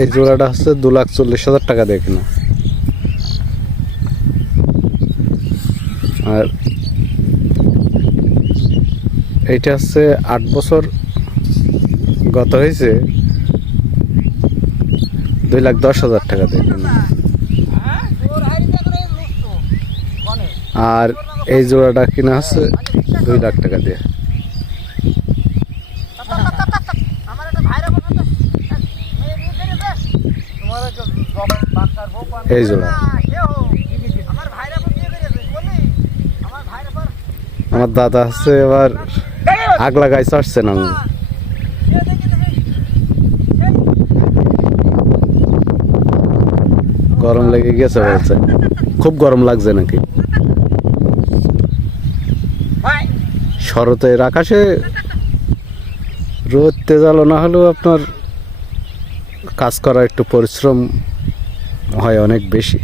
এই জোড়াটা হচ্ছে দু লাখ চল্লিশ হাজার টাকা দিয়ে কিনা। আর এইটা হচ্ছে আট বছর গত হয়েছে দুই লাখ দশ হাজার টাকা দিয়ে কিনা। আর এই জোড়াটা কিনা হচ্ছে দুই লাখ টাকা দিয়ে। এই জোড়া। আমার দাদা হচ্ছে এবার আগ লাগাই আসছে না। গরম লেগে গেছে বলছে। খুব গরম লাগছে নাকি? শরতের আকাশে রোদ তেজালো না হলেও আপনার কাজ করা একটু পরিশ্রম হয় অনেক বেশি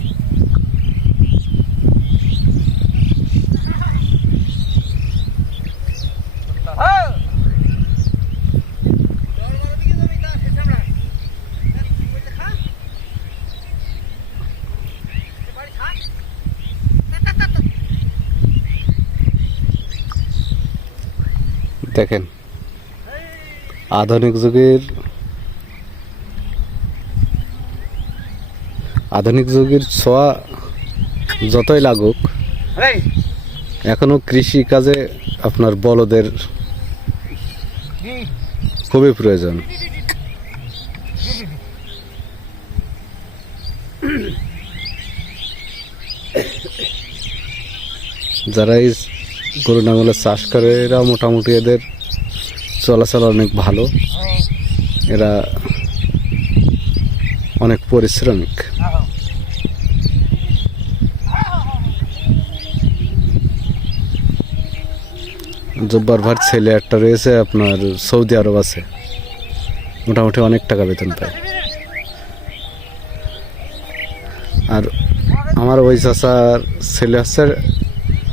হ্যাঁ। তোর বড় দিকে যাবি, তা সে সামলা। হ্যাঁ, বলছে, খা। সে বাড়ি খা। তা, তা, তা, তা। দেখেন, আধুনিক যুগের আধুনিক যুগের ছোঁয়া যতই লাগুক, এখনও কৃষি কাজে আপনার বলদের খুবই প্রয়োজন। যারা এই গরু নাঙ্গলের চাষ করে, এরা মোটামুটি এদের চলাচল অনেক ভালো। এরা অনেক পরিশ্রমিক। জব্বার ভার ছেলে একটা রয়েছে, আপনার সৌদি আরব আছে। মোটামুটি অনেক টাকা বেতন পায়। আর আমার ওই চাচার ছেলে হচ্ছে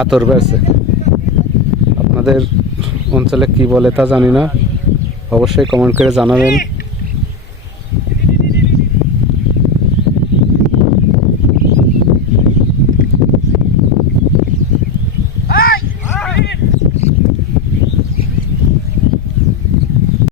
আতর বেড়ছে আপনাদের অঞ্চলে কি বলে তা জানি না। অবশ্যই কমেন্ট করে জানাবেন।